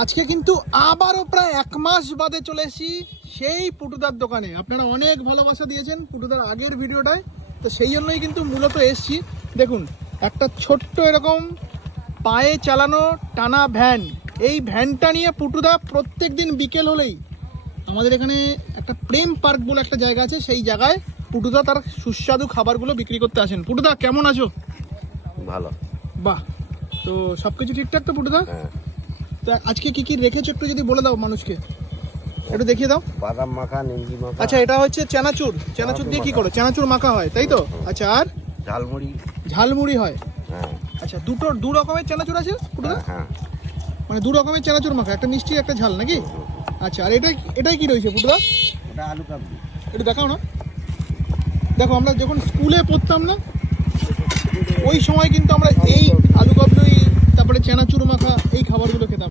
আজকে কিন্তু আবারও প্রায় 1 মাস বাদে চলে এসেছি সেই পুটুদার দোকানে। আপনারা অনেক ভালোবাসা দিয়েছেন পুটুদার আগের ভিডিওটায়, তো সেই জন্যই কিন্তু মূলত এসেছি। দেখুন, একটা ছোট্ট এরকম পায়ে চালানো টানা ভ্যান, এই ভ্যানটা নিয়ে পুটুদা প্রত্যেক দিন বিকেল হলেই আমাদের এখানে একটা প্রেম পার্ক বলে একটা জায়গা আছে, সেই জায়গায় পুটুদা তার সুস্বাদু খাবারগুলো বিক্রি করতে আসেন। পুটুদা কেমন আছো? ভালো। বাহ, তো সব কিছু ঠিকঠাক তো পুটুদা? হ্যাঁ, তা আজকে কি কি রেখেছো একটু যদি বলে দাও মানুষকে, একটু দেখিয়ে দাও। বাদাম মাখা, নিমকি মাখা। আচ্ছা, এটা হচ্ছে চানাচুর। চানাচুর দিয়ে কি করো? চানাচুর মাখা হয়, তাই তো? আচ্ছা, আর ঝালমুড়ি। ঝালমুড়ি হয়। হ্যাঁ আচ্ছা, দু রকমের চানাচুর আছে পুটুদা? হ্যাঁ। মানে 2 রকমের চানাচুর মাখা, একটা মিষ্টি একটা ঝাল নাকি? আচ্ছা, আর এটাই কি রয়েছে পুটুদা? ওটা আলু কাবলি। একটু দেখাও না। দেখো, আমরা যখন স্কুলে পড়তাম না, ওই সময় কিন্তু আমরা এই আলু কাবলি, তারপরে চানাচুর মাখা, এই খাবারগুলো খেতাম।